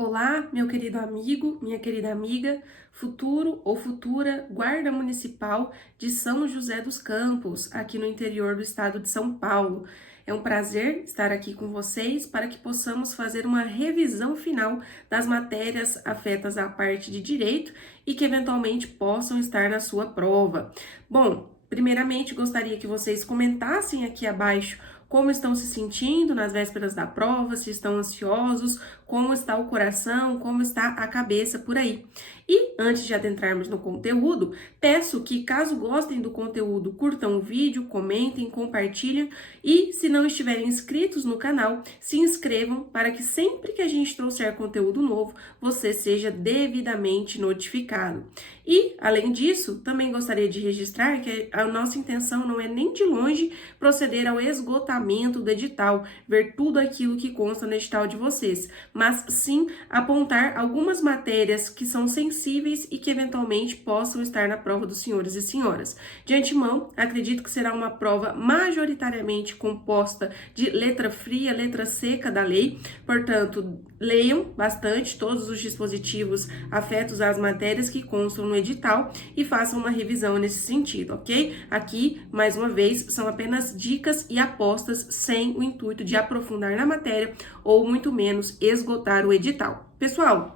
Olá, meu querido amigo, minha querida amiga, futuro ou futura guarda municipal de São José dos Campos, aqui no interior do estado de São Paulo. É um prazer estar aqui com vocês para que possamos fazer uma revisão final das matérias afetas à parte de direito e que eventualmente possam estar na sua prova. Bom, primeiramente gostaria que vocês comentassem aqui abaixo como estão se sentindo nas vésperas da prova, se estão ansiosos, como está o coração, como está a cabeça por aí. E antes de adentrarmos no conteúdo, peço que, caso gostem do conteúdo, curtam o vídeo, comentem, compartilhem e, se não estiverem inscritos no canal, se inscrevam para que sempre que a gente trouxer conteúdo novo, você seja devidamente notificado. E, além disso, também gostaria de registrar que a nossa intenção não é nem de longe proceder ao esgotamento do edital, ver tudo aquilo que consta no edital de vocês, mas sim apontar algumas matérias que são sensíveis e que eventualmente possam estar na prova dos senhores e senhoras. De antemão, acredito que será uma prova majoritariamente composta de letra fria, letra seca da lei, portanto, leiam bastante todos os dispositivos afetos às matérias que constam no edital e façam uma revisão nesse sentido, ok? Aqui, mais uma vez, são apenas dicas e apostas sem o intuito de aprofundar na matéria ou muito menos esgotar o edital. Pessoal,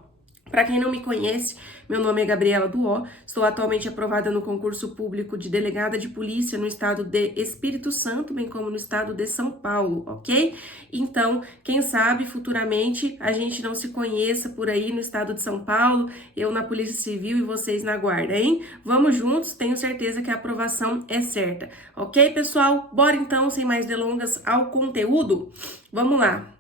para quem não me conhece, meu nome é Gabriela Duó, estou atualmente aprovada no concurso público de delegada de polícia no estado de Espírito Santo, bem como no estado de São Paulo, ok? Então, quem sabe futuramente a gente não se conheça por aí no estado de São Paulo, eu na Polícia Civil e vocês na Guarda, hein? Vamos juntos, tenho certeza que a aprovação é certa, ok, pessoal? Bora então, sem mais delongas, ao conteúdo? Vamos lá!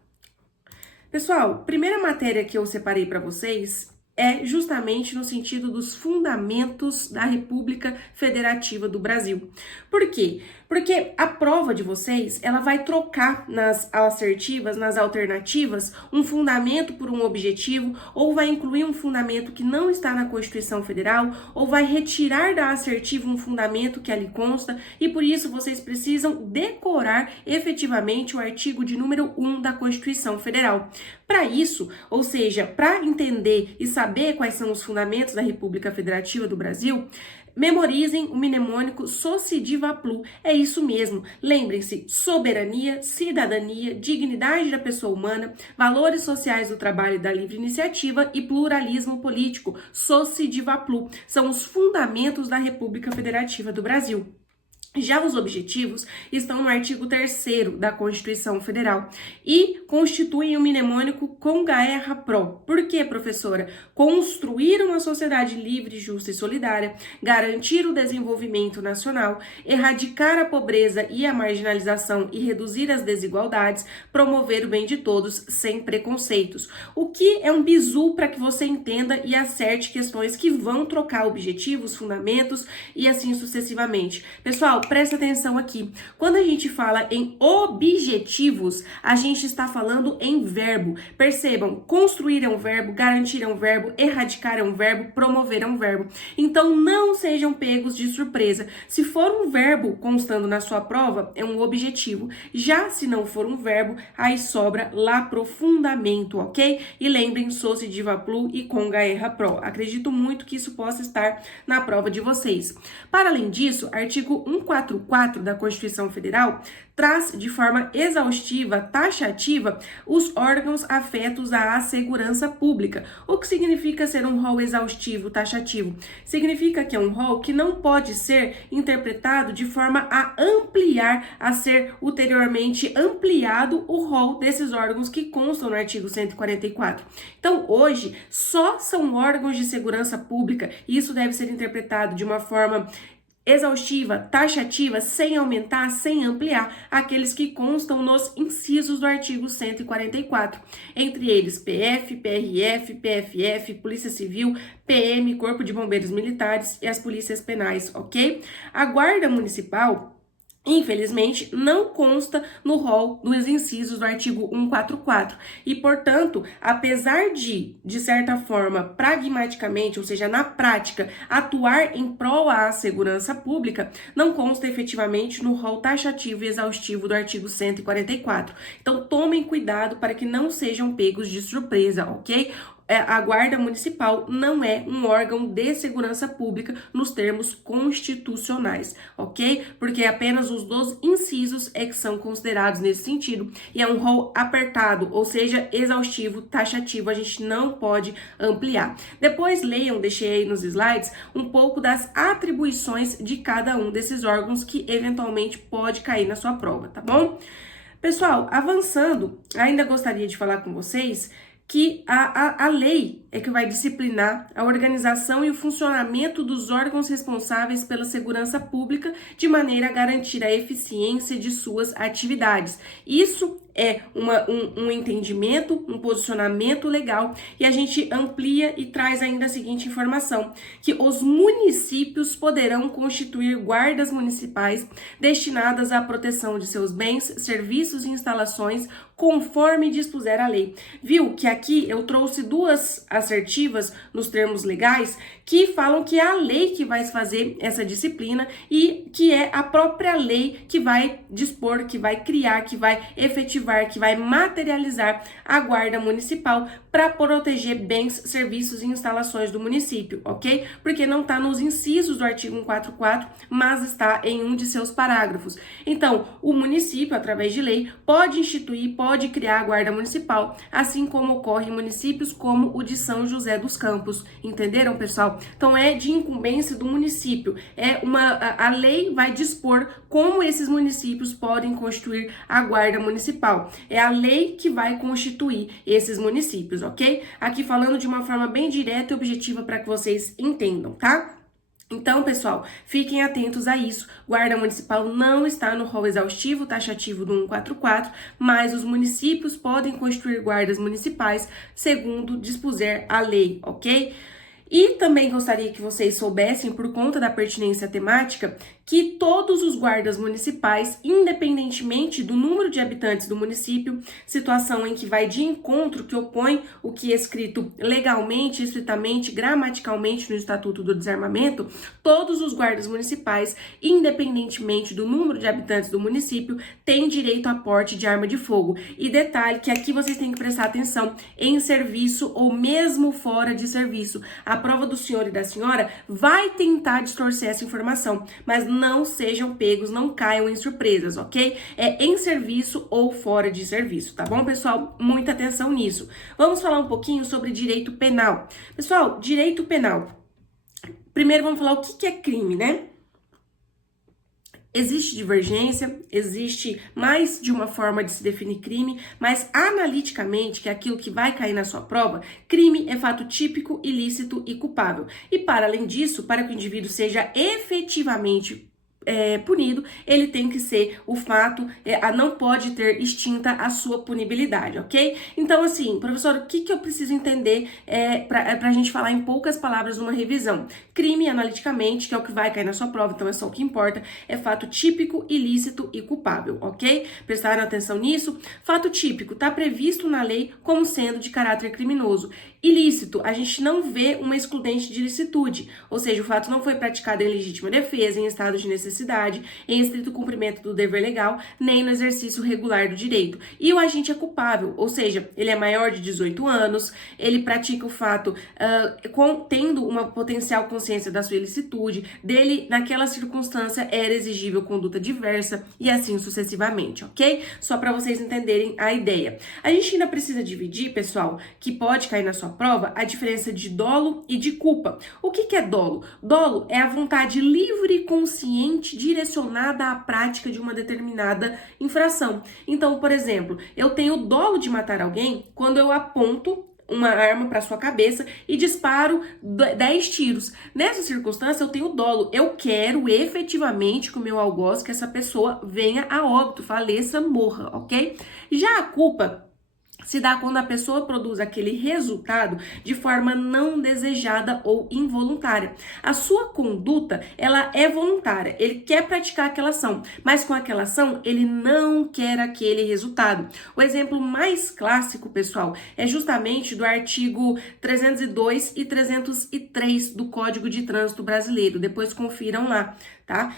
Pessoal, primeira matéria que eu separei para vocês é justamente no sentido dos fundamentos da República Federativa do Brasil. Por quê? Porque a prova de vocês, ela vai trocar nas assertivas, nas alternativas, um fundamento por um objetivo, ou vai incluir um fundamento que não está na Constituição Federal, ou vai retirar da assertiva um fundamento que ali consta, e por isso vocês precisam decorar efetivamente o artigo de número 1 da Constituição Federal. Para isso, ou seja, para entender e saber quais são os fundamentos da República Federativa do Brasil, memorizem o mnemônico Socidivaplu. É isso mesmo. Lembrem-se: soberania, cidadania, dignidade da pessoa humana, valores sociais do trabalho e da livre iniciativa e pluralismo político. Socidivaplu são os fundamentos da República Federativa do Brasil. Já os objetivos estão no artigo 3º da Constituição Federal e constituem o mnemônico Congaerra Pro. Por quê, professora? Construir uma sociedade livre, justa e solidária, garantir o desenvolvimento nacional, erradicar a pobreza e a marginalização e reduzir as desigualdades, promover o bem de todos sem preconceitos. O que é um bizu para que você entenda e acerte questões que vão trocar objetivos, fundamentos e assim sucessivamente. Pessoal, presta atenção aqui. Quando a gente fala em objetivos, a gente está falando em verbo. Percebam, construir é um verbo, garantir é um verbo, erradicar é um verbo, promover é um verbo. Então, não sejam pegos de surpresa. Se for um verbo constando na sua prova, é um objetivo. Já se não for um verbo, aí sobra lá pro fundamento, ok? E lembrem, Socidivaplu e Congaerra Pro. Acredito muito que isso possa estar na prova de vocês. Para além disso, artigo 144 da Constituição Federal traz de forma exaustiva, taxativa, os órgãos afetos à segurança pública. O que significa ser um rol exaustivo, taxativo? Significa que é um rol que não pode ser interpretado de forma a ampliar, a ser ulteriormente ampliado o rol desses órgãos que constam no artigo 144. Então, hoje, só são órgãos de segurança pública e isso deve ser interpretado de uma forma exaustiva, taxativa, sem aumentar, sem ampliar, aqueles que constam nos incisos do artigo 144. Entre eles, PF, PRF, PFF, Polícia Civil, PM, Corpo de Bombeiros Militares e as polícias penais, ok? A Guarda Municipal infelizmente, não consta no rol dos incisos do artigo 144 e, portanto, apesar de certa forma, pragmaticamente, ou seja, na prática, atuar em prol à segurança pública, não consta efetivamente no rol taxativo e exaustivo do artigo 144. Então, tomem cuidado para que não sejam pegos de surpresa, ok? A Guarda Municipal não é um órgão de segurança pública nos termos constitucionais, ok? Porque apenas os dos incisos é que são considerados nesse sentido e é um rol apertado, ou seja, exaustivo, taxativo, a gente não pode ampliar. Depois leiam, deixei aí nos slides, um pouco das atribuições de cada um desses órgãos que eventualmente pode cair na sua prova, tá bom? Pessoal, avançando, ainda gostaria de falar com vocês que a lei é que vai disciplinar a organização e o funcionamento dos órgãos responsáveis pela segurança pública de maneira a garantir a eficiência de suas atividades. Isso é um entendimento, um posicionamento legal e a gente amplia e traz ainda a seguinte informação, que os municípios poderão constituir guardas municipais destinadas à proteção de seus bens, serviços e instalações conforme dispuser a lei. Viu que aqui eu trouxe duas assertivas nos termos legais que falam que é a lei que vai fazer essa disciplina e que é a própria lei que vai dispor, que vai criar, que vai efetivar, que vai materializar a guarda municipal para proteger bens, serviços e instalações do município, ok? Porque não está nos incisos do artigo 144, mas está em um de seus parágrafos. Então, o município, através de lei, pode instituir, pode criar a guarda municipal, assim como ocorre em municípios como o de São José dos Campos. Entenderam, pessoal? Então, é de incumbência do município. A lei vai dispor como esses municípios podem constituir a guarda municipal. É a lei que vai constituir esses municípios, ok? Aqui falando de uma forma bem direta e objetiva para que vocês entendam, tá? Então, pessoal, fiquem atentos a isso. Guarda Municipal não está no rol exaustivo, taxativo do 144, mas os municípios podem constituir guardas municipais segundo dispuser a lei, ok? E também gostaria que vocês soubessem, por conta da pertinência temática, que todos os guardas municipais, independentemente do número de habitantes do município, situação em que vai de encontro, que opõe o que é escrito legalmente, estritamente, gramaticalmente no Estatuto do Desarmamento, todos os guardas municipais, independentemente do número de habitantes do município, têm direito a porte de arma de fogo. E detalhe que aqui vocês têm que prestar atenção, em serviço ou mesmo fora de serviço. A prova do senhor e da senhora vai tentar distorcer essa informação, mas não sejam pegos, não caiam em surpresas, ok? É em serviço ou fora de serviço, tá bom, pessoal? Muita atenção nisso. Vamos falar um pouquinho sobre direito penal. Pessoal, direito penal. Primeiro vamos falar o que é crime, né? Existe divergência, existe mais de uma forma de se definir crime, mas analiticamente, que é aquilo que vai cair na sua prova, crime é fato típico, ilícito e culpável. E para além disso, para que o indivíduo seja efetivamente punido, ele tem que ser o fato, não pode ter extinta a sua punibilidade, ok? Então, assim, professor, o que eu preciso entender pra gente falar em poucas palavras numa revisão? Crime, analiticamente, que é o que vai cair na sua prova, então é só o que importa, é fato típico, ilícito e culpável, ok? Prestaram atenção nisso? Fato típico está previsto na lei como sendo de caráter criminoso. Ilícito, a gente não vê uma excludente de ilicitude, ou seja, o fato não foi praticado em legítima defesa, em estado de necessidade, em estrito cumprimento do dever legal, nem no exercício regular do direito. E o agente é culpável, ou seja, ele é maior de 18 anos, ele pratica o fato tendo uma potencial consciência da sua ilicitude, dele, naquela circunstância, era exigível conduta diversa e assim sucessivamente, ok? Só para vocês entenderem a ideia. A gente ainda precisa dividir, pessoal, que pode cair na sua prova, a diferença de dolo e de culpa. O que é dolo? Dolo é a vontade livre e consciente direcionada à prática de uma determinada infração. Então, por exemplo, eu tenho dolo de matar alguém quando eu aponto uma arma para sua cabeça e disparo 10 tiros. Nessa circunstância, eu tenho dolo. Eu quero efetivamente, com o meu algoz, que essa pessoa venha a óbito, faleça, morra, ok? Já a culpa se dá quando a pessoa produz aquele resultado de forma não desejada ou involuntária. A sua conduta, ela é voluntária, ele quer praticar aquela ação, mas com aquela ação ele não quer aquele resultado. O exemplo mais clássico, pessoal, é justamente do artigo 302 e 303 do Código de Trânsito Brasileiro. Depois confiram lá, tá?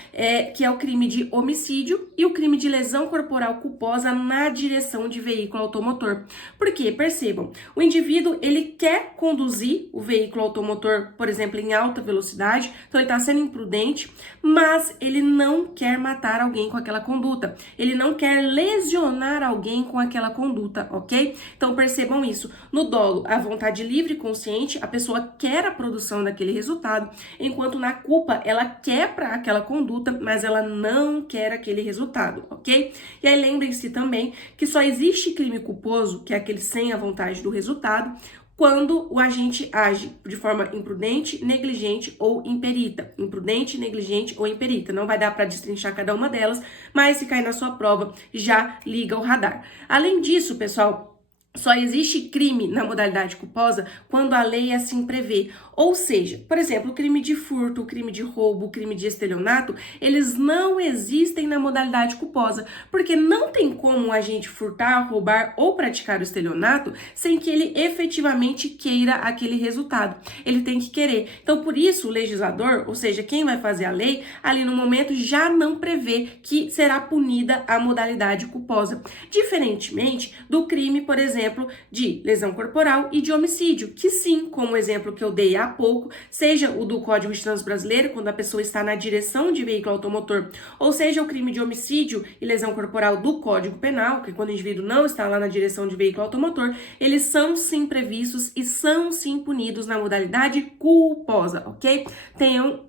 Que é o crime de homicídio e o crime de lesão corporal culposa na direção de veículo automotor. Porque, percebam, o indivíduo, ele quer conduzir o veículo automotor, por exemplo, em alta velocidade, então ele está sendo imprudente, mas ele não quer matar alguém com aquela conduta, ele não quer lesionar alguém com aquela conduta, ok? Então, percebam isso. No dolo, a vontade livre e consciente, a pessoa quer a produção daquele resultado, enquanto na culpa, ela quer para aquela conduta, mas ela não quer aquele resultado, ok? E aí, lembrem-se também que só existe crime culposo, que é aquele sem a vontade do resultado, quando o agente age de forma imprudente, negligente ou imperita. Imprudente, negligente ou imperita. Não vai dar para destrinchar cada uma delas, mas se cair na sua prova, já liga o radar. Além disso, pessoal, só existe crime na modalidade culposa quando a lei assim prevê. Ou seja, por exemplo, o crime de furto, o crime de roubo, o crime de estelionato, eles não existem na modalidade culposa, porque não tem como a gente furtar, roubar ou praticar o estelionato sem que ele efetivamente queira aquele resultado. Ele tem que querer. Então, por isso, o legislador, ou seja, quem vai fazer a lei, ali no momento já não prevê que será punida a modalidade culposa. Diferentemente do crime, por exemplo, de lesão corporal e de homicídio, que sim, como o exemplo que eu dei há pouco, seja o do Código de Trânsito Brasileiro, quando a pessoa está na direção de veículo automotor, ou seja o crime de homicídio e lesão corporal do Código Penal, que quando o indivíduo não está lá na direção de veículo automotor, eles são sim previstos e são sim punidos na modalidade culposa, ok? Tenham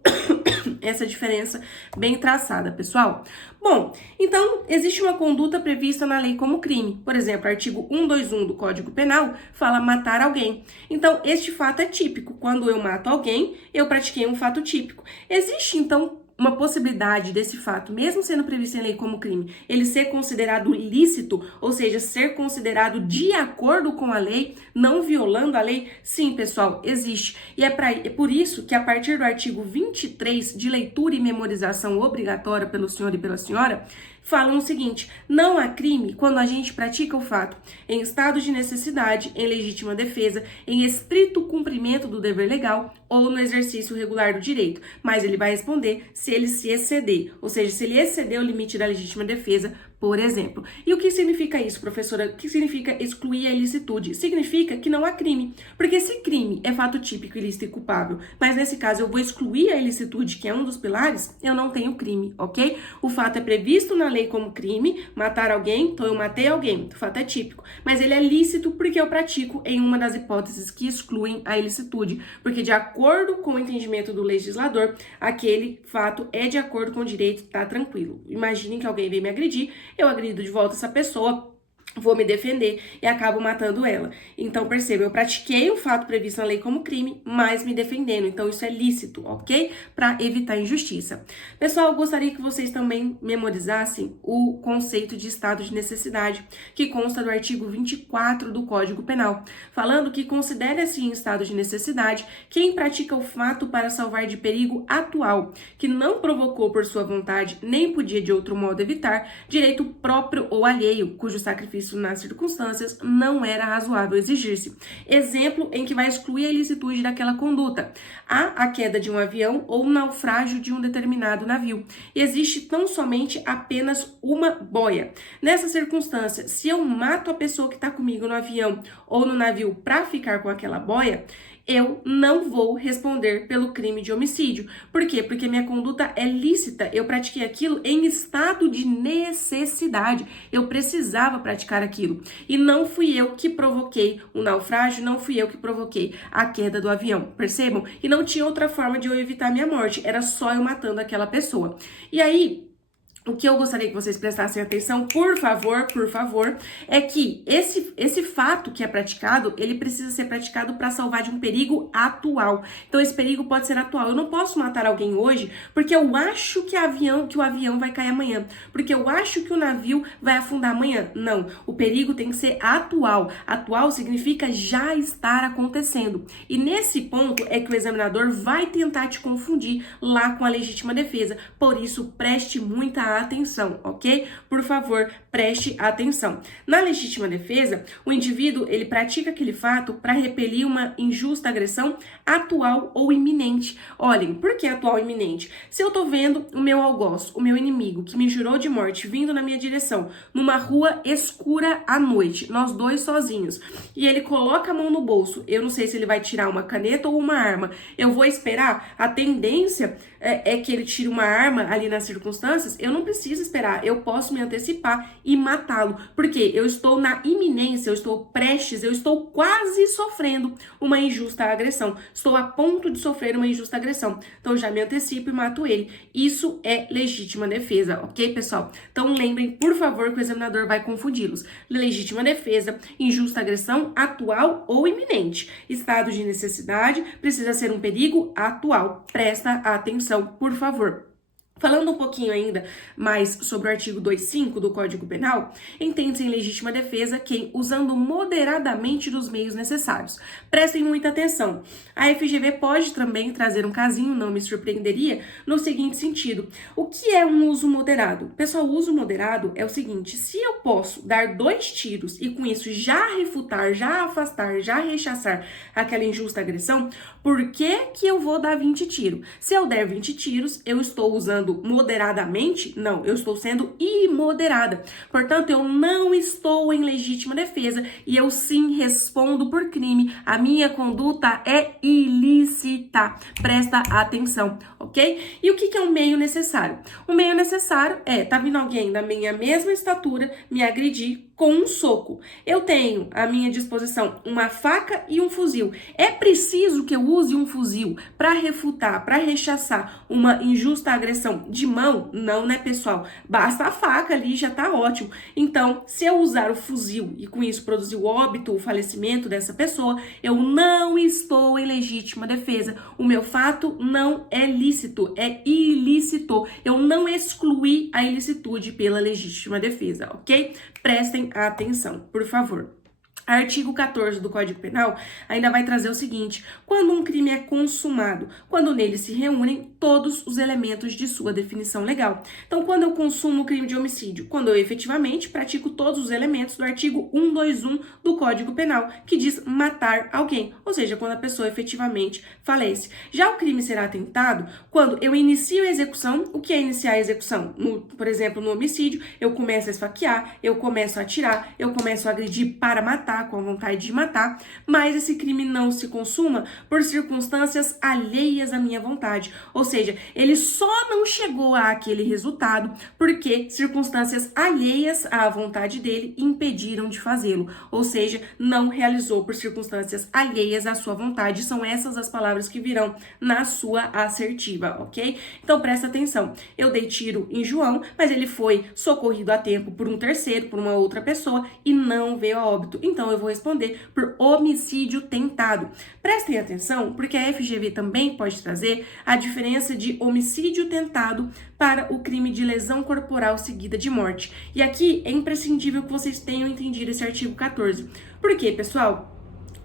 essa diferença bem traçada, pessoal. Bom, então, existe uma conduta prevista na lei como crime. Por exemplo, artigo 121 do Código Penal fala matar alguém. Então, este fato é típico. Quando eu mato alguém, eu pratiquei um fato típico. Existe, então, uma possibilidade desse fato, mesmo sendo previsto em lei como crime, ele ser considerado ilícito, ou seja, ser considerado de acordo com a lei, não violando a lei? Sim, pessoal, existe. E é por isso que a partir do artigo 23 de leitura e memorização obrigatória pelo senhor e pela senhora, falam o seguinte: não há crime quando a gente pratica o fato em estado de necessidade, em legítima defesa, em estrito cumprimento do dever legal ou no exercício regular do direito. Mas ele vai responder se ele se exceder, ou seja, se ele exceder o limite da legítima defesa, por exemplo. E o que significa isso, professora? O que significa excluir a ilicitude? Significa que não há crime. Porque se crime é fato típico, ilícito e culpável, mas nesse caso eu vou excluir a ilicitude, que é um dos pilares, eu não tenho crime, ok? O fato é previsto na lei como crime, matar alguém, então eu matei alguém, o fato é típico. Mas ele é lícito porque eu pratico em uma das hipóteses que excluem a ilicitude. Porque de acordo com o entendimento do legislador, aquele fato é de acordo com o direito, tá tranquilo. Imaginem que alguém vem me agredir, eu agrido de volta essa pessoa, vou me defender e acabo matando ela. Então, perceba, eu pratiquei o fato previsto na lei como crime, mas me defendendo. Então, isso é lícito, ok? Para evitar injustiça. Pessoal, eu gostaria que vocês também memorizassem o conceito de estado de necessidade, que consta do artigo 24 do Código Penal, falando que considera-se em estado de necessidade quem pratica o fato para salvar de perigo atual, que não provocou por sua vontade, nem podia de outro modo evitar, direito próprio ou alheio, cujo sacrifício nas circunstâncias não era razoável exigir-se. Exemplo em que vai excluir a ilicitude daquela conduta: há a queda de um avião ou o naufrágio de um determinado navio. Existe tão somente apenas uma boia. Nessa circunstância, se eu mato a pessoa que está comigo no avião ou no navio para ficar com aquela boia, eu não vou responder pelo crime de homicídio. Por quê? Porque minha conduta é lícita. Eu pratiquei aquilo em estado de necessidade. Eu precisava praticar aquilo. E não fui eu que provoquei o naufrágio, não fui eu que provoquei a queda do avião. Percebam? E não tinha outra forma de eu evitar minha morte. Era só eu matando aquela pessoa. E aí, o que eu gostaria que vocês prestassem atenção, por favor, é que esse fato que é praticado, ele precisa ser praticado para salvar de um perigo atual. Então, esse perigo pode ser atual. Eu não posso matar alguém hoje porque eu acho que o avião vai cair amanhã, porque eu acho que o navio vai afundar amanhã. Não, o perigo tem que ser atual. Atual significa já estar acontecendo. E nesse ponto é que o examinador vai tentar te confundir lá com a legítima defesa. Por isso, preste muita atenção, ok? Por favor, preste atenção. Na legítima defesa, o indivíduo, ele pratica aquele fato para repelir uma injusta agressão atual ou iminente. Olhem, por que atual ou iminente? Se eu tô vendo o meu algoz, o meu inimigo, que me jurou de morte, vindo na minha direção, numa rua escura à noite, nós dois sozinhos, e ele coloca a mão no bolso, eu não sei se ele vai tirar uma caneta ou uma arma, eu vou esperar? A tendência é que ele tire uma arma ali nas circunstâncias, eu não preciso esperar, eu posso me antecipar e matá-lo, porque eu estou na iminência, eu estou prestes, eu estou quase sofrendo uma injusta agressão, estou a ponto de sofrer uma injusta agressão, então eu já me antecipo e mato ele. Isso é legítima defesa, ok, pessoal? Então lembrem, por favor, que o examinador vai confundi-los. Legítima defesa, injusta agressão atual ou iminente. Estado de necessidade precisa ser um perigo atual. Presta atenção, por favor. Falando um pouquinho ainda mais sobre o artigo 2.5 do Código Penal, entende-se em legítima defesa quem, usando moderadamente dos meios necessários. Prestem muita atenção. A FGV pode também trazer um casinho, não me surpreenderia, no seguinte sentido. O que é um uso moderado? Pessoal, o uso moderado é o seguinte, se eu posso dar 2 tiros e com isso já refutar, já afastar, já rechaçar aquela injusta agressão, por que que eu vou dar 20 tiros? Se eu der 20 tiros, eu estou usando moderadamente? Não, eu estou sendo imoderada. Portanto, eu não estou em legítima defesa e eu sim respondo por crime. A minha conduta é ilícita. Presta atenção, ok? E o que é um meio necessário? O meio necessário tá vindo alguém da minha mesma estatura me agredir com um soco. Eu tenho à minha disposição uma faca e um fuzil. É preciso que eu use um fuzil para refutar, para rechaçar uma injusta agressão de mão? Não, né, pessoal? Basta a faca ali, já tá ótimo. Então, se eu usar o fuzil e com isso produzir o óbito, o falecimento dessa pessoa, eu não estou em legítima defesa. O meu fato não é lícito, é ilícito. Eu não excluí a ilicitude pela legítima defesa, ok? Prestem atenção, por favor. Artigo 14 do Código Penal ainda vai trazer o seguinte: quando um crime é consumado, quando nele se reúnem todos os elementos de sua definição legal. Então, quando eu consumo o crime de homicídio? Quando eu efetivamente pratico todos os elementos do artigo 121 do Código Penal, que diz matar alguém, ou seja, quando a pessoa efetivamente falece. Já o crime será tentado quando eu inicio a execução. O que é iniciar a execução? Por exemplo, no homicídio, eu começo a esfaquear, eu começo a atirar, eu começo a agredir para matar, com a vontade de matar, mas esse crime não se consuma por circunstâncias alheias à minha vontade. Ou seja, ele só não chegou àquele resultado porque circunstâncias alheias à vontade dele impediram de fazê-lo. Ou seja, não realizou por circunstâncias alheias à sua vontade. São essas as palavras que virão na sua assertiva, ok? Então presta atenção. Eu dei tiro em João, mas ele foi socorrido a tempo por um terceiro, por uma outra pessoa e não veio a óbito. Então eu vou responder por homicídio tentado. Prestem atenção, porque a FGV também pode trazer a diferença de homicídio tentado para o crime de lesão corporal seguida de morte. E aqui é imprescindível que vocês tenham entendido esse artigo 14. Por quê, pessoal?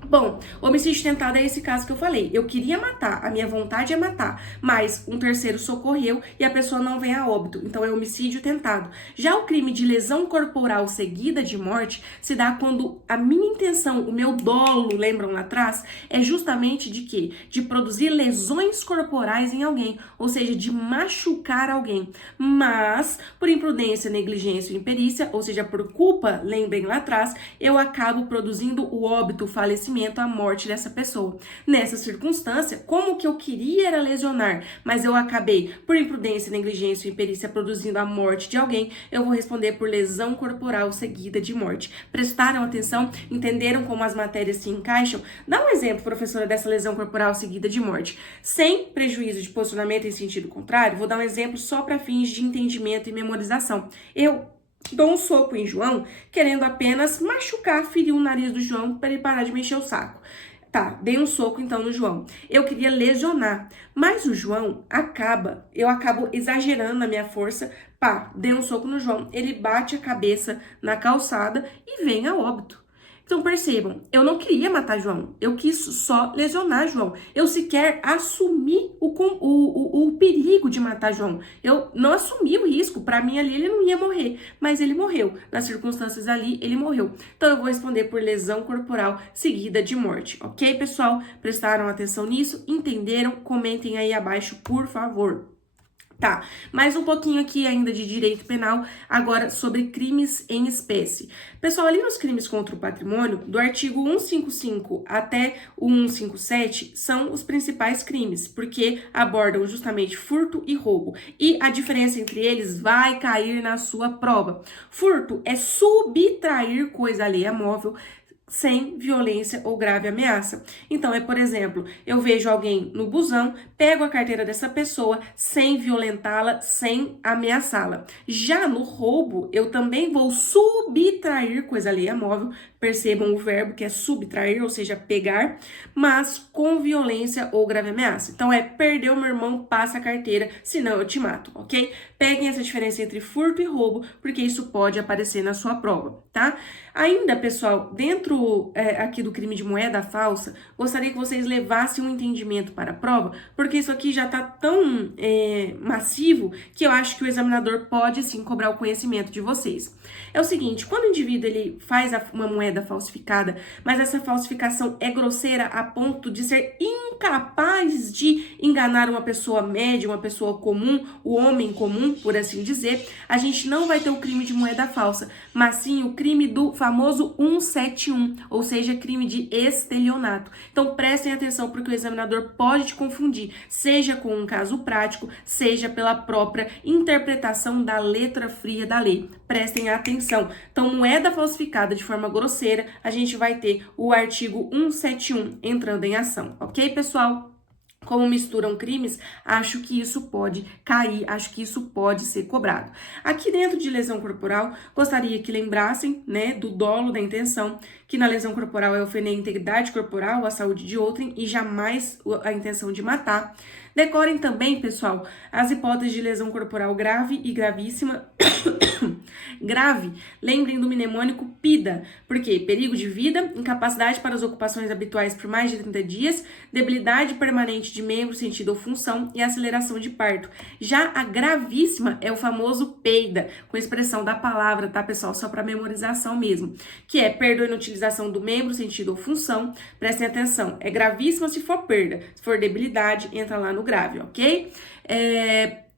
Bom, homicídio tentado é esse caso que eu falei. Eu queria matar, a minha vontade é matar, mas um terceiro socorreu e a pessoa não vem a óbito. Então é homicídio tentado. Já o crime de lesão corporal seguida de morte se dá quando a minha intenção, o meu dolo, lembram lá atrás, é justamente de quê? De produzir lesões corporais em alguém, ou seja, de machucar alguém. Mas, por imprudência, negligência ou imperícia, ou seja, por culpa, lembrem lá atrás, eu acabo produzindo o óbito, o falecimento consentimento à morte dessa pessoa. Nessa circunstância, como que eu queria era lesionar, mas eu acabei, por imprudência, negligência ou imperícia, produzindo a morte de alguém, eu vou responder por lesão corporal seguida de morte. Prestaram atenção? Entenderam como as matérias se encaixam? Dá um exemplo, professora, dessa lesão corporal seguida de morte. Sem prejuízo de posicionamento em sentido contrário, vou dar um exemplo só para fins de entendimento e memorização. Eu dou um soco em João, querendo apenas machucar, ferir o nariz do João para ele parar de mexer o saco. Tá, dei um soco então no João. Eu queria lesionar, mas o João eu acabo exagerando na minha força. Pá, dei um soco no João. Ele bate a cabeça na calçada e vem a óbito. Então percebam, eu não queria matar João, eu quis só lesionar João. Eu sequer assumi o perigo de matar João. Eu não assumi o risco, para mim ali ele não ia morrer, mas ele morreu. Nas circunstâncias ali, ele morreu. Então eu vou responder por lesão corporal seguida de morte, ok, pessoal? Prestaram atenção nisso? Entenderam? Comentem aí abaixo, por favor. Tá, mais um pouquinho aqui ainda de direito penal, agora sobre crimes em espécie. Pessoal, ali nos crimes contra o patrimônio, do artigo 155 até o 157, são os principais crimes, porque abordam justamente furto e roubo. E a diferença entre eles vai cair na sua prova. Furto é subtrair coisa alheia móvel, sem violência ou grave ameaça. Então, por exemplo, eu vejo alguém no busão, pego a carteira dessa pessoa sem violentá-la, sem ameaçá-la. Já no roubo, eu também vou subtrair coisa alheia móvel, percebam o verbo que é subtrair, ou seja, pegar, mas com violência ou grave ameaça. Então, perdeu meu irmão, passa a carteira, senão eu te mato, ok? Peguem essa diferença entre furto e roubo, porque isso pode aparecer na sua prova, tá? Ainda, pessoal, dentro aqui do crime de moeda falsa, gostaria que vocês levassem um entendimento para a prova, porque isso aqui já tá tão massivo que eu acho que o examinador pode sim cobrar o conhecimento de vocês. É o seguinte, quando o indivíduo ele faz uma moeda falsificada, mas essa falsificação é grosseira a ponto de ser incapaz de enganar uma pessoa média, uma pessoa comum, o homem comum, por assim dizer, a gente não vai ter o crime de moeda falsa, mas sim o crime do famoso 171, ou seja, crime de estelionato. Então prestem atenção porque o examinador pode te confundir, seja com um caso prático, seja pela própria interpretação da letra fria da lei. Prestem atenção. Então, moeda falsificada de forma grosseira, a gente vai ter o artigo 171 entrando em ação, ok, pessoal? Como misturam crimes, acho que isso pode cair, acho que isso pode ser cobrado. Aqui dentro de lesão corporal, gostaria que lembrassem, né, do dolo da intenção, que na lesão corporal é ofender a integridade corporal, a saúde de outrem e jamais a intenção de matar. Decorem também, pessoal, as hipóteses de lesão corporal grave e gravíssima. Grave, lembrem do mnemônico PIDA, porque perigo de vida, incapacidade para as ocupações habituais por mais de 30 dias, debilidade permanente de membro, sentido ou função e aceleração de parto. Já a gravíssima é o famoso PEIDA, com expressão da palavra, tá, pessoal? Só para memorização mesmo, que é perda ou inutilização do membro, sentido ou função. Prestem atenção, é gravíssima se for perda, se for debilidade, entra lá no grave, ok?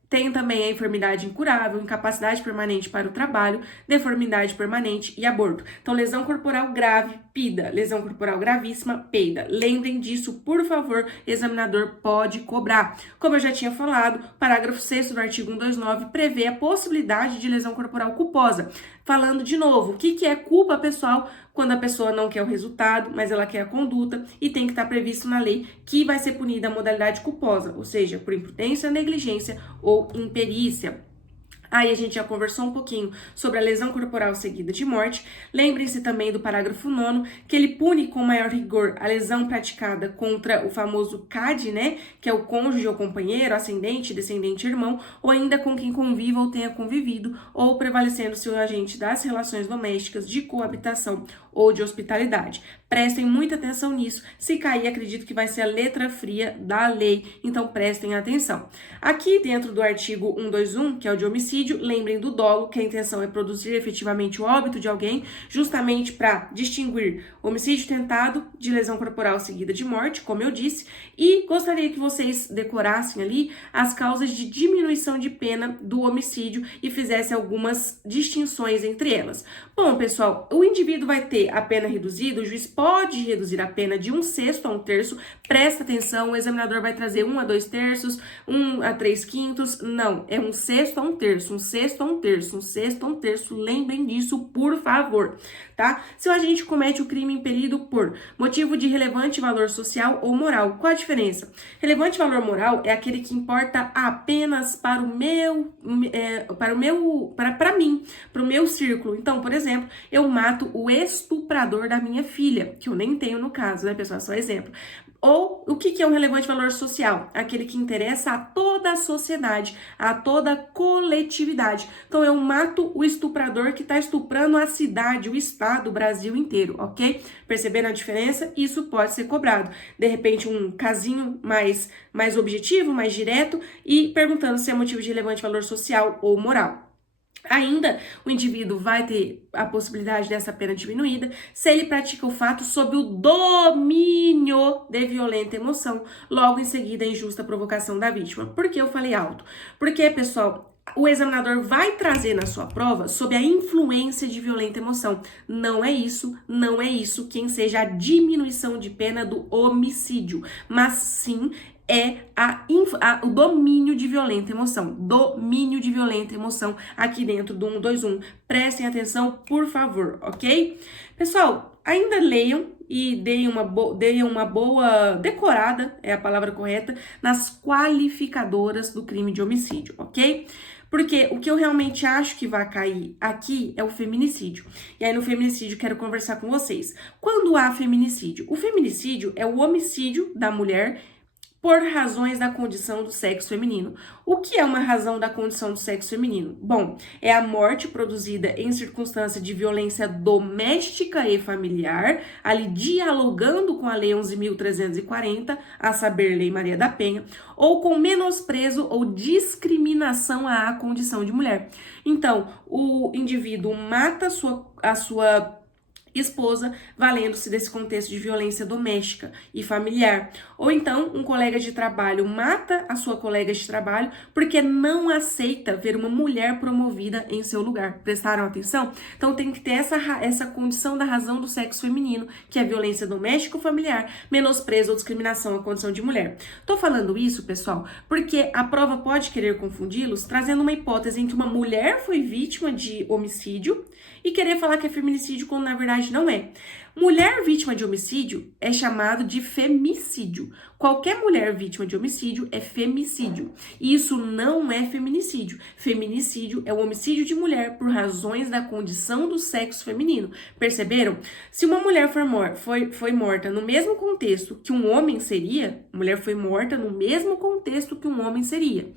Tem também a enfermidade incurável, incapacidade permanente para o trabalho, deformidade permanente e aborto. Então, lesão corporal grave, PIDA. Lesão corporal gravíssima, PEIDA. Lembrem disso, por favor, examinador pode cobrar. Como eu já tinha falado, parágrafo 6º do artigo 129 prevê a possibilidade de lesão corporal culposa. Falando de novo, o que é culpa, pessoal? Quando a pessoa não quer o resultado, mas ela quer a conduta, e tem que estar previsto na lei que vai ser punida a modalidade culposa, ou seja, por imprudência, negligência ou imperícia. Aí a gente já conversou um pouquinho sobre a lesão corporal seguida de morte. Lembrem-se também do parágrafo 9º, que ele pune com maior rigor a lesão praticada contra o famoso CAD, né? Que é o cônjuge ou companheiro, ascendente, descendente, irmão, ou ainda com quem conviva ou tenha convivido, ou prevalecendo-se o agente das relações domésticas, de coabitação ou de hospitalidade. Prestem muita atenção nisso. Se cair, acredito que vai ser a letra fria da lei, então prestem atenção. Aqui dentro do artigo 121, que é o de homicídio, lembrem do dolo, que a intenção é produzir efetivamente o óbito de alguém, justamente para distinguir homicídio tentado de lesão corporal seguida de morte, como eu disse, e gostaria que vocês decorassem ali as causas de diminuição de pena do homicídio e fizessem algumas distinções entre elas. Bom, pessoal, o indivíduo vai ter a pena reduzida, o juiz pode pode reduzir a pena de 1/6 a 1/3. Presta atenção, o examinador vai trazer 1 a 2/3, 1 a 3/5. Não, é 1/6 a 1/3, 1/6 a 1/3, 1/6 a 1/3. Lembrem disso, por favor, tá? Se o agente comete o crime impelido por motivo de relevante valor social ou moral. Qual a diferença? Relevante valor moral é aquele que importa apenas para o meu, para mim, para o meu círculo. Então, por exemplo, eu mato o estuprador da minha filha, que eu nem tenho no caso, né, pessoal? Só exemplo. Ou o que é um relevante valor social? Aquele que interessa a toda a sociedade, a toda a coletividade. Então, eu mato o estuprador que está estuprando a cidade, o estado, o Brasil inteiro, ok? Perceberam a diferença? Isso pode ser cobrado. De repente, um casinho mais objetivo, mais direto, e perguntando se é motivo de relevante valor social ou moral. Ainda, o indivíduo vai ter a possibilidade dessa pena diminuída se ele pratica o fato sob o domínio de violenta emoção, logo em seguida a injusta provocação da vítima. Por que eu falei alto? Porque, pessoal, o examinador vai trazer na sua prova sob a influência de violenta emoção. Não é isso que enseja a diminuição de pena do homicídio, mas sim o domínio de violenta emoção. Domínio de violenta emoção aqui dentro do 121. Prestem atenção, por favor, ok? Pessoal, ainda leiam e deem uma boa decorada, é a palavra correta, nas qualificadoras do crime de homicídio, ok? Porque o que eu realmente acho que vai cair aqui é o feminicídio. E aí no feminicídio quero conversar com vocês. Quando há feminicídio? O feminicídio é o homicídio da mulher por razões da condição do sexo feminino. O que é uma razão da condição do sexo feminino? Bom, é a morte produzida em circunstância de violência doméstica e familiar, ali dialogando com a Lei 11.340, a saber, Lei Maria da Penha, ou com menosprezo ou discriminação à condição de mulher. Então, o indivíduo mata a sua esposa, valendo-se desse contexto de violência doméstica e familiar. Ou então, um colega de trabalho mata a sua colega de trabalho porque não aceita ver uma mulher promovida em seu lugar. Prestaram atenção? Então, tem que ter essa condição da razão do sexo feminino, que é violência doméstica ou familiar, menosprezo ou discriminação à condição de mulher. Tô falando isso, pessoal, porque a prova pode querer confundi-los, trazendo uma hipótese em que uma mulher foi vítima de homicídio e querer falar que é feminicídio quando na verdade não é. Mulher vítima de homicídio é chamado de femicídio. Qualquer mulher vítima de homicídio é femicídio. E isso não é feminicídio. Feminicídio é o homicídio de mulher por razões da condição do sexo feminino. Perceberam? Se uma mulher foi morta no mesmo contexto que um homem seria, mulher foi morta no mesmo contexto que um homem seria,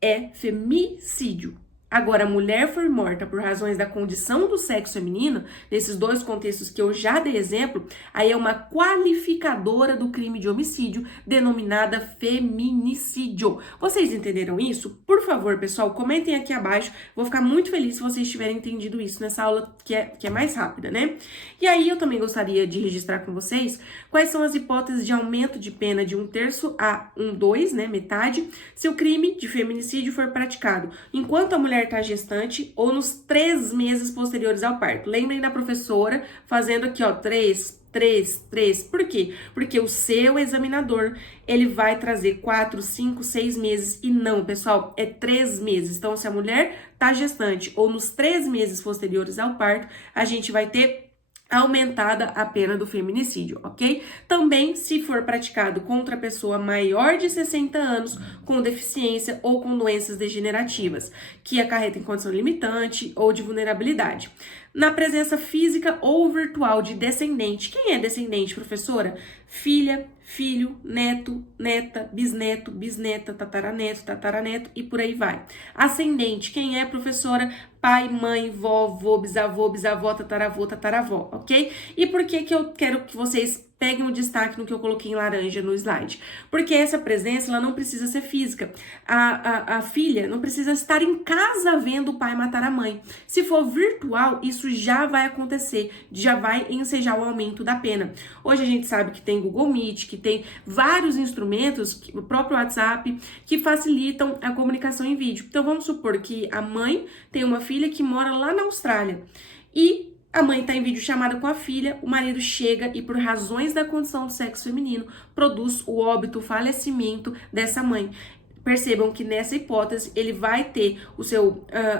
é femicídio. Agora, a mulher foi morta por razões da condição do sexo feminino, nesses dois contextos que eu já dei exemplo, aí é uma qualificadora do crime de homicídio, denominada feminicídio. Vocês entenderam isso? Por favor, pessoal, comentem aqui abaixo. Vou ficar muito feliz se vocês tiverem entendido isso nessa aula que é mais rápida, né? E aí, eu também gostaria de registrar com vocês quais são as hipóteses de aumento de pena de 1/3 a 1/2, né, metade, se o crime de feminicídio for praticado enquanto a mulher está gestante ou nos 3 meses posteriores ao parto. Lembrem da professora fazendo aqui, ó, 3. Por quê? Porque o seu examinador, ele vai trazer 4, 5, 6 meses e não, pessoal, é 3 meses. Então, se a mulher está gestante ou nos 3 meses posteriores ao parto, a gente vai ter aumentada a pena do feminicídio, ok? Também, se for praticado contra a pessoa maior de 60 anos, com deficiência ou com doenças degenerativas, que acarretem condição limitante ou de vulnerabilidade. Na presença física ou virtual de descendente. Quem é descendente, professora? Filha, filho, neto, neta, bisneto, bisneta, tataraneto e por aí vai. Ascendente, quem é, professora? Pai, mãe, vó, vô, bisavô, bisavó, tataravó, ok? E por que eu quero que vocês peguem o destaque no que eu coloquei em laranja no slide? Porque essa presença, ela não precisa ser física. A filha não precisa estar em casa vendo o pai matar a mãe. Se for virtual, isso já vai acontecer, já vai ensejar o aumento da pena. Hoje a gente sabe que tem Google Meet, que tem vários instrumentos, o próprio WhatsApp, que facilitam a comunicação em vídeo. Então vamos supor que a mãe tem uma filha que mora lá na Austrália e A mãe está em videochamada com a filha, o marido chega e, por razões da condição do sexo feminino, produz o óbito, o falecimento dessa mãe. Percebam que nessa hipótese ele vai ter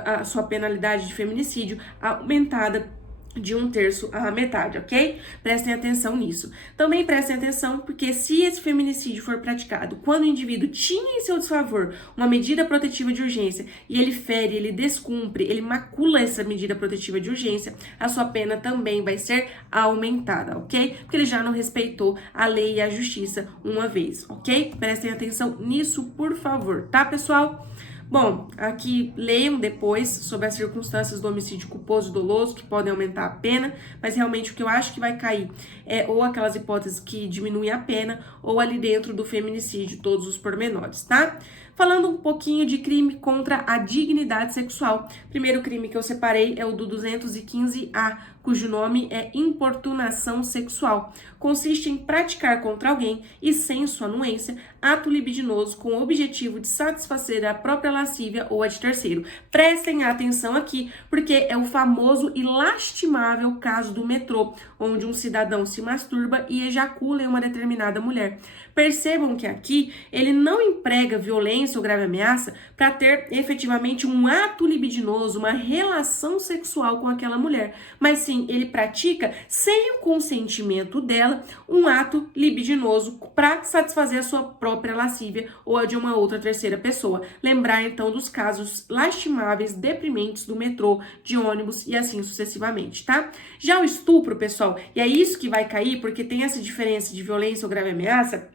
a sua penalidade de feminicídio aumentada de 1/3 à metade, ok? Prestem atenção nisso. Também prestem atenção porque se esse feminicídio for praticado quando o indivíduo tinha em seu desfavor uma medida protetiva de urgência e ele fere, ele descumpre, ele macula essa medida protetiva de urgência, a sua pena também vai ser aumentada, ok? Porque ele já não respeitou a lei e a justiça uma vez, ok? Prestem atenção nisso, por favor, tá, pessoal? Bom, aqui leiam depois sobre as circunstâncias do homicídio culposo e doloso que podem aumentar a pena, mas realmente o que eu acho que vai cair é ou aquelas hipóteses que diminuem a pena ou ali dentro do feminicídio, todos os pormenores, tá? Falando um pouquinho de crime contra a dignidade sexual. Primeiro crime que eu separei é o do 215A, cujo nome é importunação sexual. Consiste em praticar contra alguém e sem sua anuência ato libidinoso com o objetivo de satisfazer a própria lascívia ou a de terceiro. Prestem atenção aqui, porque é o famoso e lastimável caso do metrô, onde um cidadão se masturba e ejacula em uma determinada mulher. Percebam que aqui ele não emprega violência ou grave ameaça para ter efetivamente um ato libidinoso, uma relação sexual com aquela mulher, mas sim ele pratica sem o consentimento dela um ato libidinoso para satisfazer a sua própria lascívia ou a de uma outra terceira pessoa. Lembrar então dos casos lastimáveis, deprimentes do metrô, de ônibus e assim sucessivamente, tá? Já o estupro, pessoal, e é isso que vai cair porque tem essa diferença de violência ou grave ameaça,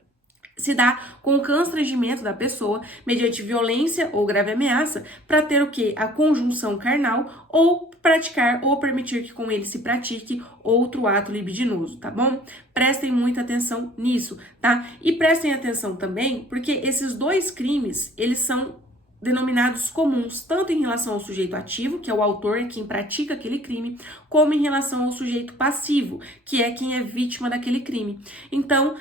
se dá com o constrangimento da pessoa mediante violência ou grave ameaça para ter o que? A conjunção carnal ou praticar ou permitir que com ele se pratique outro ato libidinoso, tá bom? Prestem muita atenção nisso, tá? E prestem atenção também porque esses dois crimes, eles são denominados comuns, tanto em relação ao sujeito ativo, que é o autor, é quem pratica aquele crime, como em relação ao sujeito passivo, que é quem é vítima daquele crime. Então,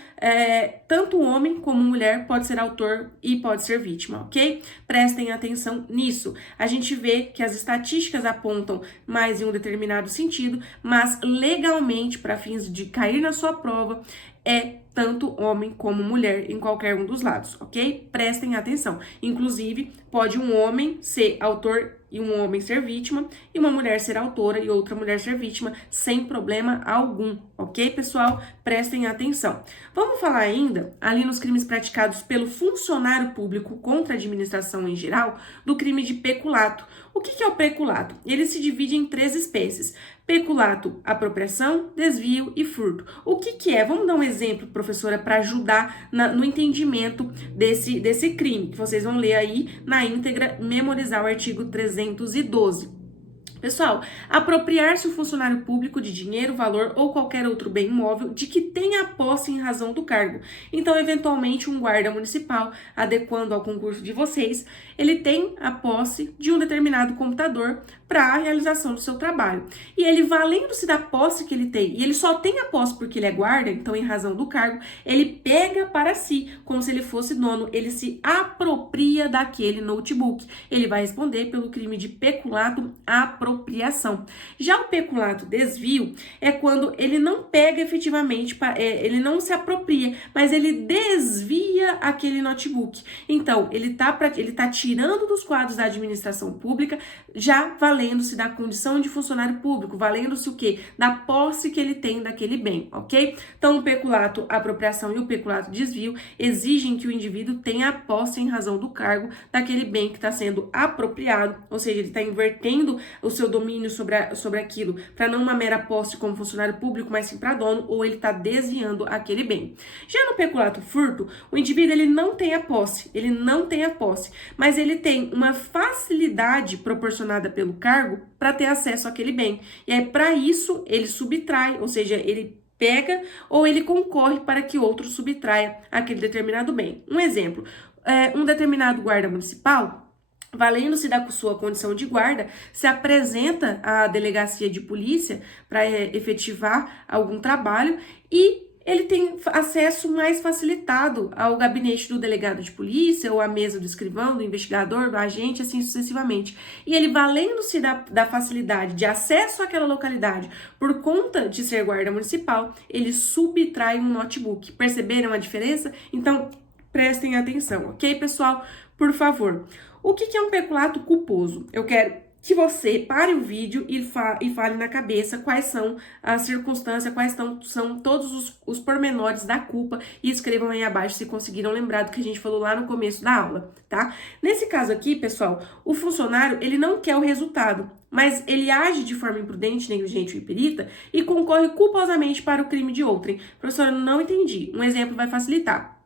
tanto homem como mulher pode ser autor e pode ser vítima, ok? Prestem atenção nisso. A gente vê que as estatísticas apontam mais em um determinado sentido, mas legalmente, para fins de cair na sua prova, é tanto homem como mulher em qualquer um dos lados, ok? Prestem atenção. Inclusive, pode um homem ser autor e um homem ser vítima, e uma mulher ser autora e outra mulher ser vítima, sem problema algum, ok, pessoal? Prestem atenção. Vamos falar ainda, ali nos crimes praticados pelo funcionário público contra a administração em geral, do crime de peculato. O que é o peculato? Ele se divide em 3 espécies. Peculato, apropriação, desvio e furto. O que é? Vamos dar um exemplo, professora, para ajudar no entendimento desse crime, que vocês vão ler aí na íntegra, memorizar o artigo 312. Pessoal, apropriar-se o funcionário público de dinheiro, valor ou qualquer outro bem imóvel de que tenha posse em razão do cargo. Então, eventualmente, um guarda municipal, adequando ao concurso de vocês, ele tem a posse de um determinado computador para a realização do seu trabalho. E ele, valendo-se da posse que ele tem, e ele só tem a posse porque ele é guarda, então em razão do cargo, ele pega para si, como se ele fosse dono, ele se apropria daquele notebook. Ele vai responder pelo crime de peculato apropriação. Já o peculato desvio é quando ele não pega efetivamente, ele não se apropria, mas ele desvia aquele notebook. Então, ele tá tirando dos quadros da administração pública, já valendo-se da condição de funcionário público, valendo-se o quê? Da posse que ele tem daquele bem, ok? Então, o peculato apropriação e o peculato desvio exigem que o indivíduo tenha a posse em razão do cargo daquele bem que está sendo apropriado, ou seja, ele está invertendo o seu domínio sobre aquilo, para não uma mera posse como funcionário público, mas sim para dono, ou ele está desviando aquele bem. Já no peculato furto, o indivíduo ele não tem a posse, mas ele tem uma facilidade proporcionada pelo cargo para ter acesso àquele bem. E aí, para isso, ele subtrai, ou seja, ele pega ou ele concorre para que outro subtraia aquele determinado bem. Um exemplo, um determinado guarda municipal, valendo-se da sua condição de guarda, se apresenta à delegacia de polícia para efetivar algum trabalho e ele tem acesso mais facilitado ao gabinete do delegado de polícia, ou à mesa do escrivão, do investigador, do agente, assim sucessivamente. E ele, valendo-se da facilidade de acesso àquela localidade por conta de ser guarda municipal, ele subtrai um notebook. Perceberam a diferença? Então, prestem atenção, ok, pessoal? Por favor. O que é um peculato culposo? Eu quero que você pare o vídeo e fale na cabeça quais são as circunstâncias, são todos os pormenores da culpa e escrevam aí abaixo se conseguiram lembrar do que a gente falou lá no começo da aula, tá? Nesse caso aqui, pessoal, o funcionário, ele não quer o resultado, mas ele age de forma imprudente, negligente ou imperita e concorre culposamente para o crime de outrem. Professora, não entendi. Um exemplo vai facilitar.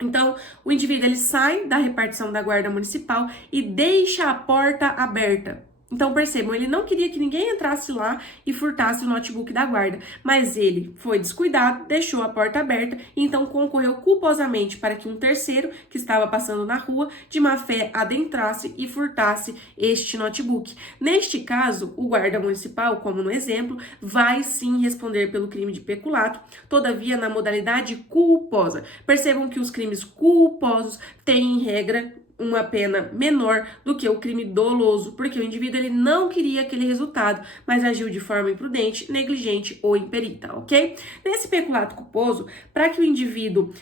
Então, o indivíduo, ele sai da repartição da guarda municipal e deixa a porta aberta. Então, percebam, ele não queria que ninguém entrasse lá e furtasse o notebook da guarda, mas ele foi descuidado, deixou a porta aberta e então concorreu culposamente para que um terceiro, que estava passando na rua, de má fé adentrasse e furtasse este notebook. Neste caso, o guarda municipal, como no exemplo, vai sim responder pelo crime de peculato, todavia na modalidade culposa. Percebam que os crimes culposos têm, em regra, uma pena menor do que o crime doloso, porque o indivíduo ele não queria aquele resultado, mas agiu de forma imprudente, negligente ou imperita, ok? Nesse peculato culposo, para que o indivíduo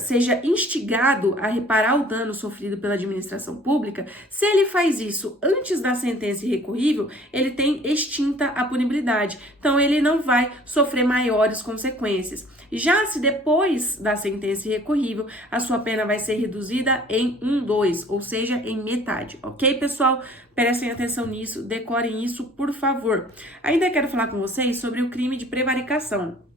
seja instigado a reparar o dano sofrido pela administração pública, se ele faz isso antes da sentença irrecorrível, ele tem extinta a punibilidade, então ele não vai sofrer maiores consequências. Já se depois da sentença irrecorrível, a sua pena vai ser reduzida em 1/2, ou seja, em metade, ok, pessoal? Prestem atenção nisso, decorem isso, por favor. Ainda quero falar com vocês sobre o crime de prevaricação.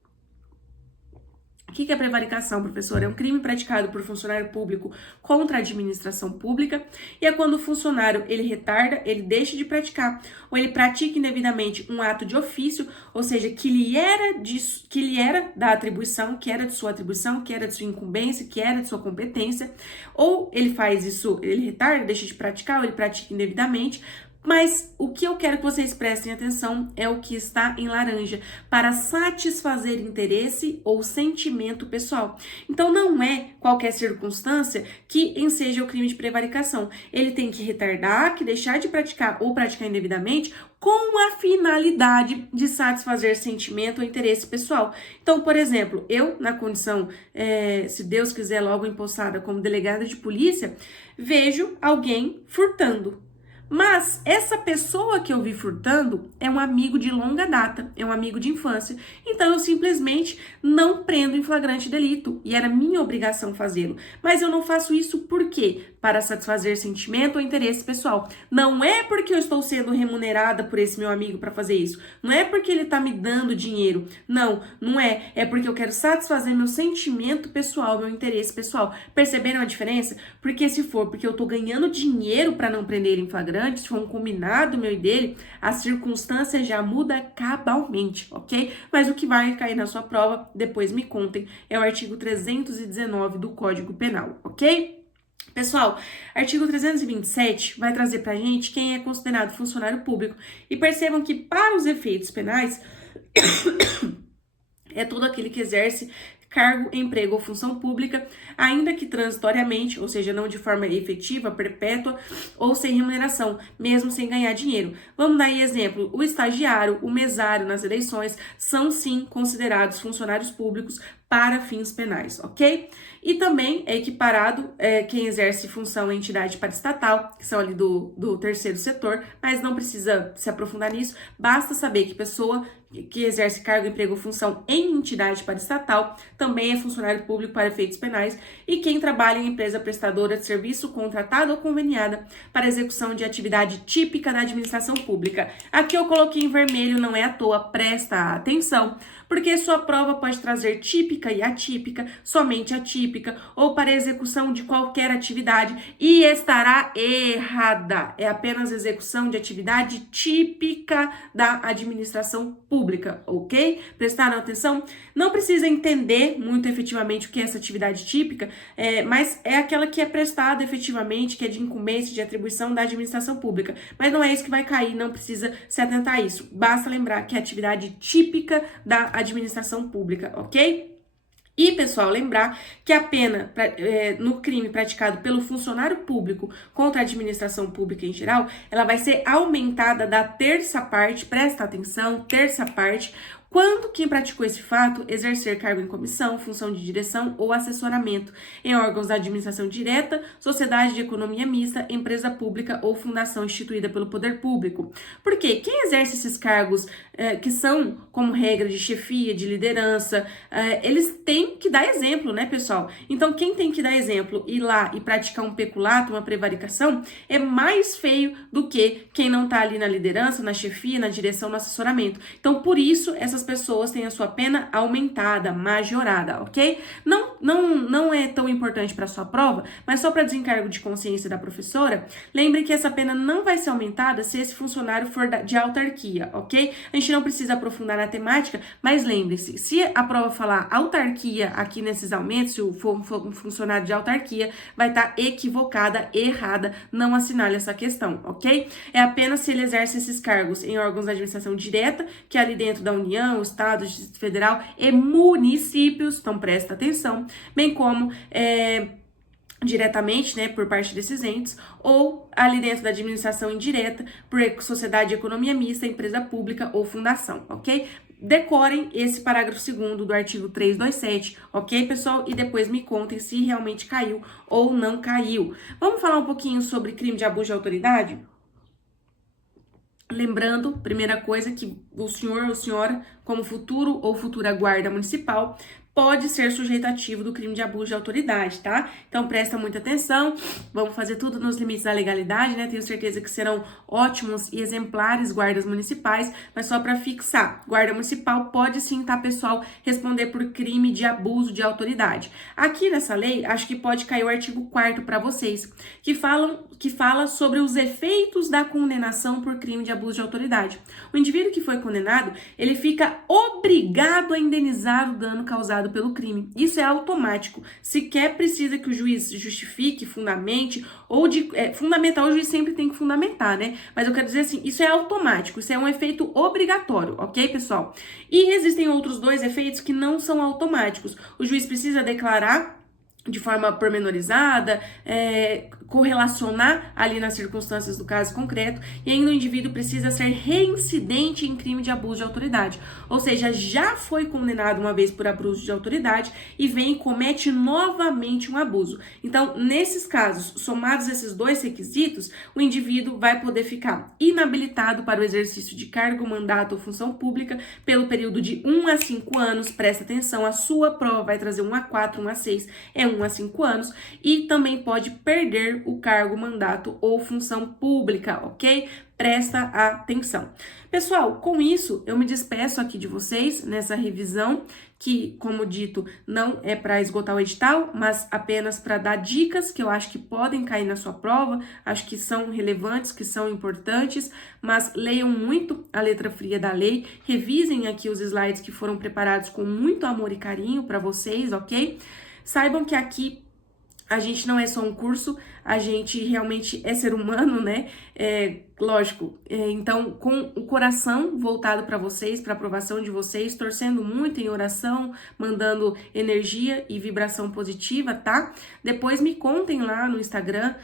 O que é prevaricação, professor? É um crime praticado por funcionário público contra a administração pública e é quando o funcionário ele retarda, ele deixa de praticar ou ele pratica indevidamente um ato de ofício, ou seja, que lhe era da atribuição, que era de sua atribuição, que era de sua incumbência, que era de sua competência, ou ele faz isso, ele retarda, deixa de praticar ou ele pratica indevidamente. Mas o que eu quero que vocês prestem atenção é o que está em laranja, para satisfazer interesse ou sentimento pessoal. Então, não é qualquer circunstância que enseja o crime de prevaricação. Ele tem que retardar, que deixar de praticar ou praticar indevidamente com a finalidade de satisfazer sentimento ou interesse pessoal. Então, por exemplo, eu, na condição, se Deus quiser, logo empossada como delegada de polícia, vejo alguém furtando. Mas essa pessoa que eu vi furtando é um amigo de longa data, é um amigo de infância. Então eu simplesmente não prendo em flagrante delito e era minha obrigação fazê-lo. Mas eu não faço isso por quê? Para satisfazer sentimento ou interesse pessoal. Não é porque eu estou sendo remunerada por esse meu amigo para fazer isso. Não é porque ele está me dando dinheiro. Não, não é. É porque eu quero satisfazer meu sentimento pessoal, meu interesse pessoal. Perceberam a diferença? Porque se for porque eu estou ganhando dinheiro para não prender ele em flagrante, se for um combinado meu e dele, a circunstância já muda cabalmente, ok? Mas o que vai cair na sua prova, depois me contem, é o artigo 319 do Código Penal, ok? Pessoal, artigo 327 vai trazer pra gente quem é considerado funcionário público. E percebam que para os efeitos penais, é todo aquele que exerce cargo, emprego ou função pública, ainda que transitoriamente, ou seja, não de forma efetiva, perpétua ou sem remuneração, mesmo sem ganhar dinheiro. Vamos dar aí exemplo, o estagiário, o mesário nas eleições são sim considerados funcionários públicos para fins penais, ok? E também é equiparado quem exerce função em entidade paraestatal, que são ali do terceiro setor, mas não precisa se aprofundar nisso, basta saber que pessoa que exerce cargo, emprego ou função em entidade paraestatal também é funcionário público para efeitos penais e quem trabalha em empresa prestadora de serviço contratada ou conveniada para execução de atividade típica da administração pública. Aqui eu coloquei em vermelho, não é à toa, presta atenção, porque sua prova pode trazer típica e atípica, somente atípica, ou para execução de qualquer atividade, e estará errada. É apenas execução de atividade típica da administração pública, ok? Prestaram atenção? Não precisa entender muito efetivamente o que é essa atividade típica, mas é aquela que é prestada efetivamente, que é de incumbência, de atribuição da administração pública. Mas não é isso que vai cair, não precisa se atentar a isso. Basta lembrar que é atividade típica da administração pública, ok? E, pessoal, lembrar que a pena no crime praticado pelo funcionário público contra a administração pública em geral, ela vai ser aumentada da terça parte, presta atenção, terça parte, quando quem praticou esse fato exercer cargo em comissão, função de direção ou assessoramento em órgãos da administração direta, sociedade de economia mista, empresa pública ou fundação instituída pelo poder público. Porque quem exerce esses cargos que são, como regra, de chefia, de liderança, eles têm que dar exemplo, né, pessoal? Então, quem tem que dar exemplo, ir lá e praticar um peculato, uma prevaricação, é mais feio do que quem não tá ali na liderança, na chefia, na direção, no assessoramento. Então, por isso, essas pessoas têm a sua pena aumentada, majorada, ok? Não é tão importante para sua prova, mas só para desencargo de consciência da professora, lembre que essa pena não vai ser aumentada se esse funcionário for de autarquia, ok? A gente não precisa aprofundar na temática, mas lembre-se, se a prova falar autarquia aqui nesses aumentos, se for um funcionário de autarquia, vai estar equivocada, errada, não assinale essa questão, ok? É apenas se ele exerce esses cargos em órgãos da administração direta, que é ali dentro da União, Estado, Distrito Federal e municípios, então presta atenção, bem como diretamente, né, por parte desses entes, ou ali dentro da administração indireta, por sociedade de economia mista, empresa pública ou fundação, ok? Decorem esse parágrafo 2º do artigo 327, ok, pessoal? E depois me contem se realmente caiu ou não caiu. Vamos falar um pouquinho sobre crime de abuso de autoridade? Lembrando, primeira coisa, que o senhor ou senhora, como futuro ou futura guarda municipal, pode ser sujeito ativo do crime de abuso de autoridade, tá? Então presta muita atenção, vamos fazer tudo nos limites da legalidade, né? Tenho certeza que serão ótimos e exemplares guardas municipais, mas só para fixar, guarda municipal pode sim, tá, pessoal, responder por crime de abuso de autoridade. Aqui nessa lei, acho que pode cair o artigo 4º para vocês, que fala sobre os efeitos da condenação por crime de abuso de autoridade. O indivíduo que foi condenado, ele fica obrigado a indenizar o dano causado pelo crime. Isso é automático. Sequer precisa que o juiz justifique, fundamente, ou fundamentar, o juiz sempre tem que fundamentar, né? Mas eu quero dizer assim, isso é automático, isso é um efeito obrigatório, ok, pessoal? E existem outros 2 efeitos que não são automáticos. O juiz precisa declarar de forma pormenorizada, correlacionar ali nas circunstâncias do caso concreto, e ainda o indivíduo precisa ser reincidente em crime de abuso de autoridade, ou seja, já foi condenado uma vez por abuso de autoridade e vem e comete novamente um abuso. Então, nesses casos, somados esses 2 requisitos, o indivíduo vai poder ficar inabilitado para o exercício de cargo, mandato ou função pública pelo período de 1 a 5 anos, presta atenção, a sua prova vai trazer 1 a 4, 1 a 6, 1 a 5 anos, e também pode perder o cargo, mandato ou função pública, ok? Presta atenção. Pessoal, com isso, eu me despeço aqui de vocês nessa revisão, que, como dito, não é para esgotar o edital, mas apenas para dar dicas que eu acho que podem cair na sua prova, acho que são relevantes, que são importantes, mas leiam muito a letra fria da lei, revisem aqui os slides que foram preparados com muito amor e carinho para vocês, ok? Saibam que aqui a gente não é só um curso, a gente realmente é ser humano, né? Lógico. Então, com o coração voltado para vocês, para a aprovação de vocês, torcendo muito em oração, mandando energia e vibração positiva, tá? Depois me contem lá no Instagram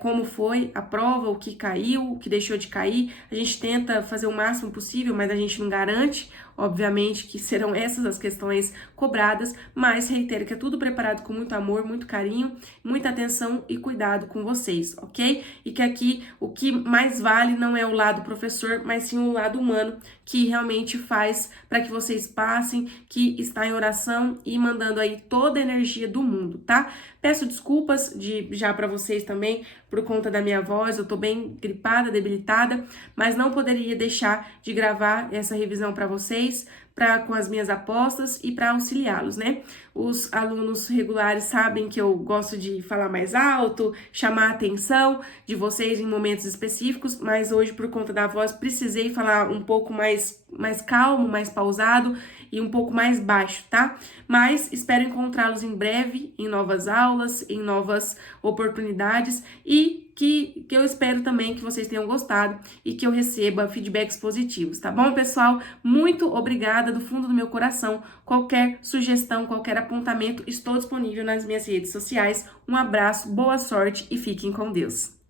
como foi a prova, o que caiu, o que deixou de cair. A gente tenta fazer o máximo possível, mas a gente não garante, obviamente, que serão essas as questões cobradas, mas reitero que é tudo preparado com muito amor, muito carinho, muita atenção e cuidado com vocês, ok? E que aqui o que mais vale não é o lado professor, mas sim o lado humano, que realmente faz para que vocês passem, que está em oração e mandando aí toda a energia do mundo, tá? Peço desculpas já para vocês também por conta da minha voz, eu tô bem gripada, debilitada, mas não poderia deixar de gravar essa revisão para vocês, com as minhas apostas e para auxiliá-los, né? Os alunos regulares sabem que eu gosto de falar mais alto, chamar a atenção de vocês em momentos específicos, mas hoje, por conta da voz, precisei falar um pouco mais calmo, mais pausado e um pouco mais baixo, tá? Mas espero encontrá-los em breve, em novas aulas, em novas oportunidades, e que eu espero também que vocês tenham gostado e que eu receba feedbacks positivos, tá bom, pessoal? Muito obrigada do fundo do meu coração. Qualquer sugestão, qualquer apontamento, estou disponível nas minhas redes sociais. Um abraço, boa sorte e fiquem com Deus.